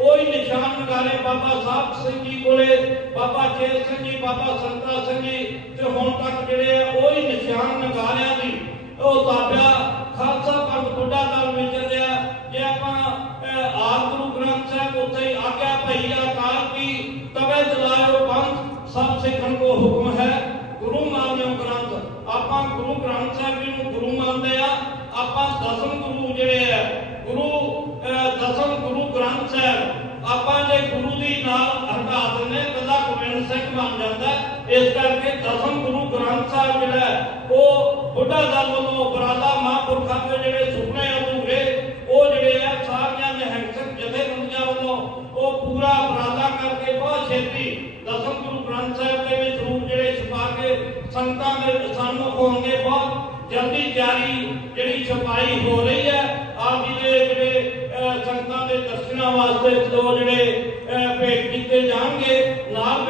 ਉਹੀ ਨਿਸ਼ਾਨ ਨਗਾਰੇ ਬਾਬਾ ਸਾਹਿਬ ਸਿੰਘ ਜੀ ਕੋਲੇ, ਬਾਬਾ ਚੇਤ ਸਿੰਘ ਜੀ, ਬਾਬਾ ਸੰਤਾ ਸਿੰਘ ਜੀ, ਤੇ ਹੁਣ ਤੱਕ ਜਿਹੜੇ ਆ ਉਹੀ ਨਿਸ਼ਾਨ ਨਗਾਰਿਆਂ ਦੀ ਉਹ ਤਾਬਿਆ ਖਾਲਸਾ ਪੰਥ ਬੁੱਢਾ ਦਲ ਵਿੱਚ ਰਿਹਾ ਜੇ ਆਪਾਂ ਆਪ ਗੁਰੂ ਗ੍ਰੰਥ ਸਾਹਿਬ ਉੱਥੇ ਹੀ ਆਗਿਆ, ਭਈ ਅਕਾਲ ਕੀ ਤਵੇ ਚਲਾਇਓ ਪੰਥ, ਸਭ ਸਿੱਖਣ ਕੋ ਹੁਕਮ ਹੈ। ਗੁਰੂ ਮਾਨਿਓ ਗ੍ਰੰਥ, ਆਪਾਂ ਗੁਰੂ ਗ੍ਰੰਥ ਸਾਹਿਬ ਜੀ ਨੂੰ ਗੁਰੂ ਮੰਨਦੇ ਆ। ਆਪਾਂ ਦਸਮ ਗੁਰੂ ਜਿਹੜੇ ਆ, ਗੁਰੂ ਅਹ, ਦਸਮ ਗੁਰੂ ਗ੍ਰੰਥ ਸਾਹਿਬ ਆਪਾਂ ਜੇ ਗੁਰੂ ਦੀ ਨਾਲ ਹਟਾ ਦਿੰਦੇ ਤਾਂ ਗੋਬਿੰਦ ਸਿੰਘ ਬਣ ਜਾਂਦਾ ਇਸ ਕਰਕੇ ਦਸਮ ਗੁਰੂ ਗ੍ਰੰਥ ਸਾਹਿਬ ਜਿਹੜਾ ਉਹ ਬੁੱਢਾ ਦਲ ਵੱਲੋਂ ਉਪਰਾਲਾ ਮਹਾਂਪੁਰਖਾਂ ਦੇ ਜਿਹੜੇ ਸੁਪਨੇ ਅਧੂਰੇ, ਉਹ ਜਿਹੜੇ ਆ, ਸਾਰੀਆਂ ਨਿਹੰਗਕ ਜਥੇਬੰਦੀਆਂ ਵੱਲੋਂ ਉਹ ਪੂਰਾ ਉਪਰਾਲਾ ਕਰਕੇ ਬਹੁਤ ਛੇਤੀ ਦਸਮ ਗੁਰੂ ਗ੍ਰੰਥ ਸਾਹਿਬ ਦੇ ਵਿੱਚ ਰੂਪ ਜਿਹੜੇ ਛਪਾ ਕੇ ਸੰਗਤਾਂ ਦੇ ਸਾਹਮਣੇ ਹੋਣਗੇ ਬਹੁਤ ਜਲਦੀ ਜਾਰੀ ਜਿਹੜੀ ਛਪਾਈ ਹੋ ਰਹੀ ਹੈ ਆਪ ਜੀ ਦੇ ਜਿਹੜੇ ਅਹ, ਸੰਗਤਾਂ ਦੇ ਦਰਸ਼ਨਾਂ ਵਾਸਤੇ ਉਹ ਜਿਹੜੇ ਭੇਟ ਕੀਤੇ ਜਾਣਗੇ ਨਾਲ